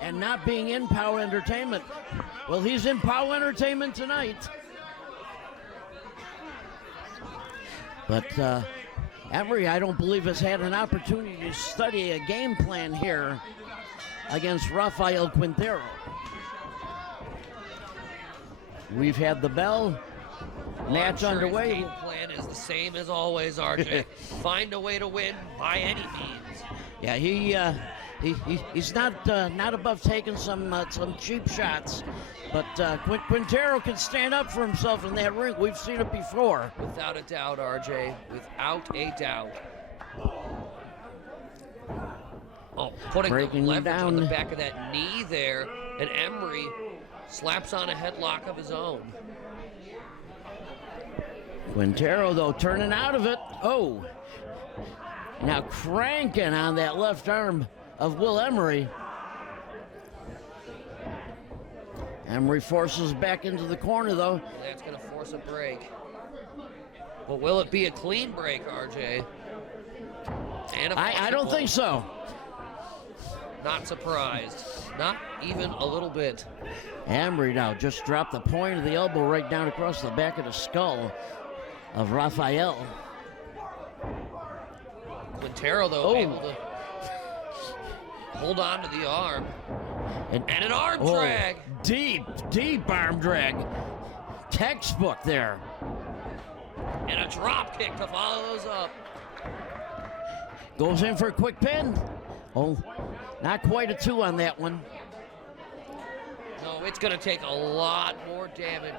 and not being in POW Entertainment. Well, he's in POW Entertainment tonight. But Emory, I don't believe, has had an opportunity to study a game plan here against Rafael Quintero. We've had the bell. Match underway. His game plan is the same as always, RJ. Find a way to win by any means. Yeah, he's not above taking some cheap shots, but Quintero can stand up for himself in that ring. We've seen it before. Without a doubt, RJ. Without a doubt. Oh, putting Breaking the leverage down on the back of that knee there, and Emory slaps on a headlock of his own. Quintero, though, turning out of it. Oh, now cranking on that left arm of Will Emory. Emory forces back into the corner, though. That's going to force a break. But will it be a clean break, RJ? And I don't think so. Not surprised. Not even a little bit. Emory now just dropped the point of the elbow right down across the back of the skull of Rafael. Quintero, though, able to hold on to the arm. And an arm drag. Deep arm drag. Textbook there. And a drop kick to follow those up. Goes in for a quick pin. Oh, not quite a 2 on that one. No, it's going to take a lot more damage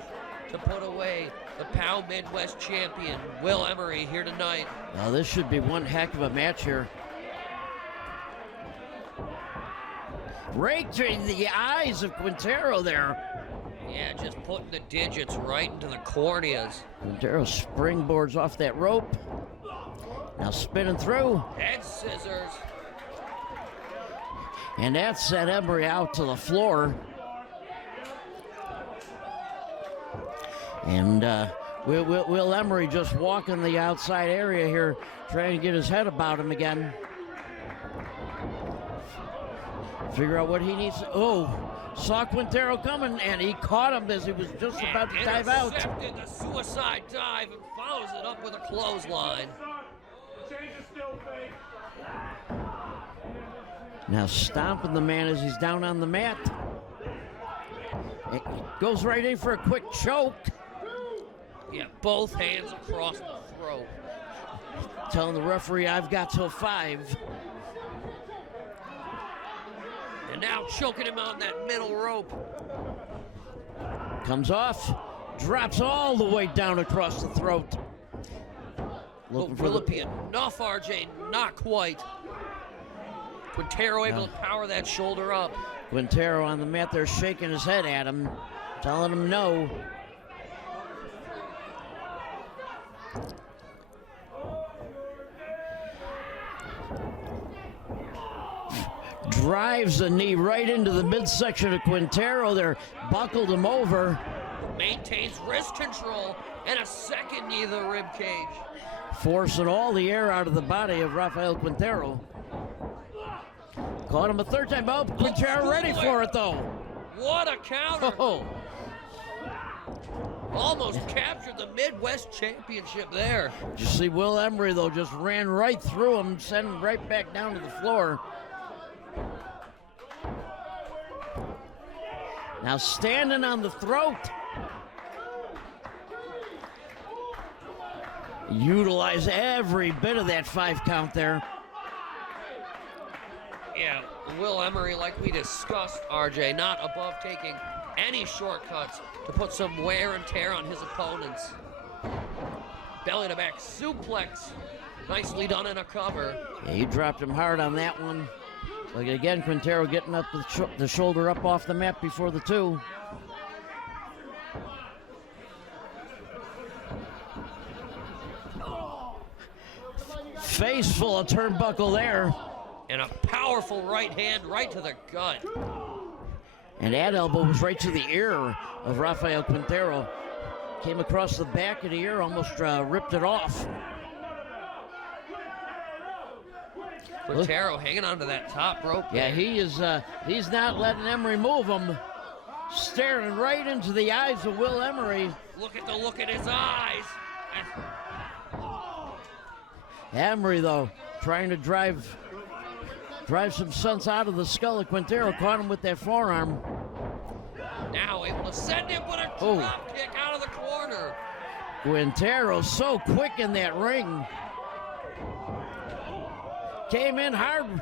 to put away the POW Midwest champion, Will Emory, here tonight. Now, this should be one heck of a match here. Right in the eyes of Quintero there. Yeah, just putting the digits right into the corneas. Quintero springboards off that rope. Now spinning through. Head scissors. And that sent Emory out to the floor. And Will Emory just walking the outside area here, trying to get his head about him again. Figure out what he needs to, saw Quintero coming, and he caught him as he was just about to dive out. Intercepted the suicide dive and follows it up with a clothesline. Now stomping the man as he's down on the mat. It goes right in for a quick choke. Yeah, both hands across the throat. Telling the referee, I've got till 5. And now choking him on that middle rope. Comes off, drops all the way down across the throat. Will it be enough, RJ? Not quite. Quintero able to power that shoulder up. Quintero on the mat there shaking his head at him, telling him no. Drives the knee right into the midsection of Quintero there, buckled him over. Maintains wrist control and a second knee to the rib cage. Forcing all the air out of the body of Rafael Quintero. Caught him a 3rd time. Oh, Quintero ready for it though. What a counter. Oh. Almost captured the Midwest Championship there. Did you see Will Emory though, just ran right through him, sent him right back down to the floor. Now standing on the throat. Utilize every bit of that 5 count there. Yeah, Will Emory, like we discussed, RJ, not above taking any shortcuts to put some wear and tear on his opponents. Belly to back suplex. Nicely done in a cover. Yeah, he dropped him hard on that one. Look again, Quintero getting up the shoulder up off the mat before the 2. Face full of turnbuckle there. And a powerful right hand right to the gut. And that elbow was right to the ear of Rafael Quintero. Came across the back of the ear, almost ripped it off. Quintero hanging onto that top rope. Yeah, there. he is. He's not letting Emory move him. Staring right into the eyes of Will Emory. Look at the look in his eyes. Emory, though, trying to drive some sense out of the skull of Quintero. Caught him with that forearm. Now able to send him with a drop kick out of the corner. Quintero so quick in that ring. Came in hard.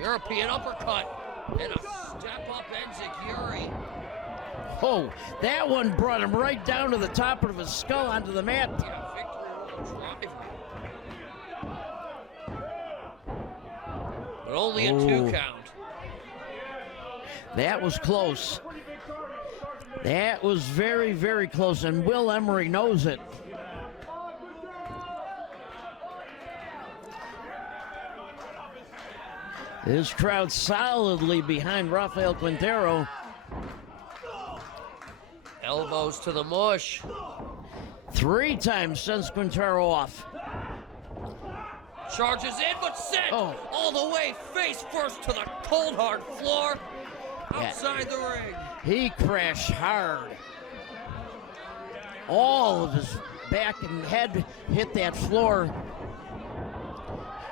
European uppercut and a step up enziguri. Oh, that one brought him right down to the top of his skull onto the mat. Yeah, victory roll drive. But only a 2 count. That was close. That was very, very close, and Will Emory knows it. This crowd solidly behind Rafael Quintero. Elbows to the mush. 3 times sends Quintero off. Charges in, but sent all the way face first to the cold hard floor outside the ring. He crashed hard. All of his back and head hit that floor.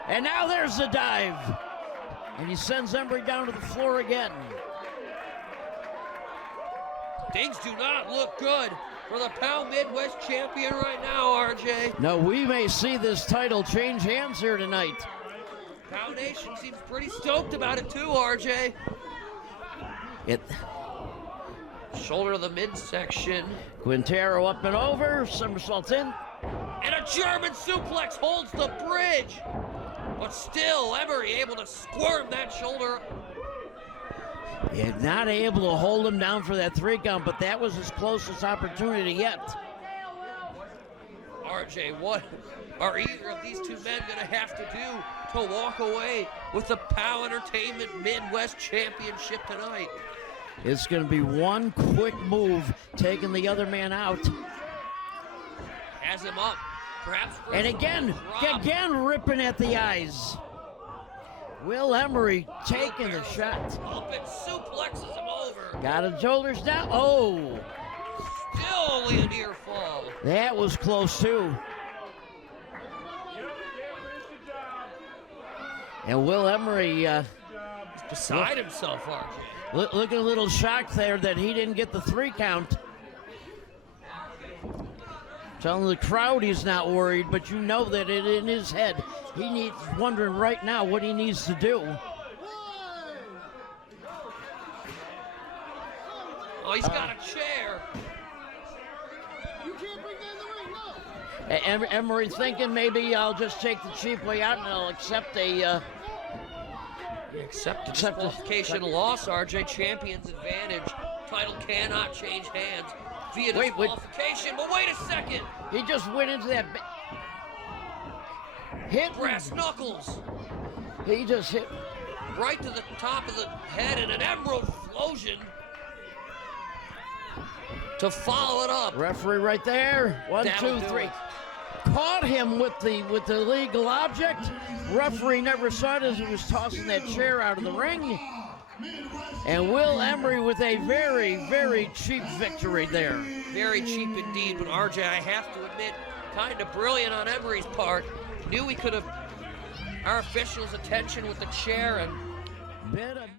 And now there's the dive. And he sends Emory down to the floor again. Things do not look good for the POWW Midwest champion right now, RJ. No, we may see this title change hands here tonight. POWW Nation seems pretty stoked about it too, RJ. Shoulder to the midsection. Quintero up and over, somersaults in. And a German suplex holds the bridge. But still, Emory able to squirm that shoulder. Yeah, not able to hold him down for that 3 count, but that was his closest opportunity yet. RJ, what are either of these 2 men going to have to do to walk away with the POWW Entertainment Midwest Championship tonight? It's going to be one quick move, taking the other man out. Has him up, perhaps. And again ripping at the eyes. Will Emory taking the shot. Up and suplexes him over. Got his shoulders down. Oh. Still only a near fall. That was close too. And Will Emory he's beside himself, RJ. Looking a little shocked there that he didn't get the 3 count. Telling the crowd he's not worried, but you know that in his head, he's wondering right now what he needs to do. Oh, he's got a chair. You can't bring that in the ring, no. Emory thinking maybe I'll just take the cheap way out and I'll accept a... Accept a disqualification loss, RJ. Champion's advantage. Title cannot change hands via disqualification. But wait a second. He just went into that... hit. Brass knuckles. He just hit... right to the top of the head and an emerald explosion to follow it up. Referee right there. 1, 2, 3. Caught him with the illegal object. Referee never saw it as he was tossing that chair out of the ring. And Will Emory with a very, very cheap victory there. Very cheap indeed, but RJ, I have to admit, kind of brilliant on Emory's part. Knew we could have our officials' attention with the chair and Bit of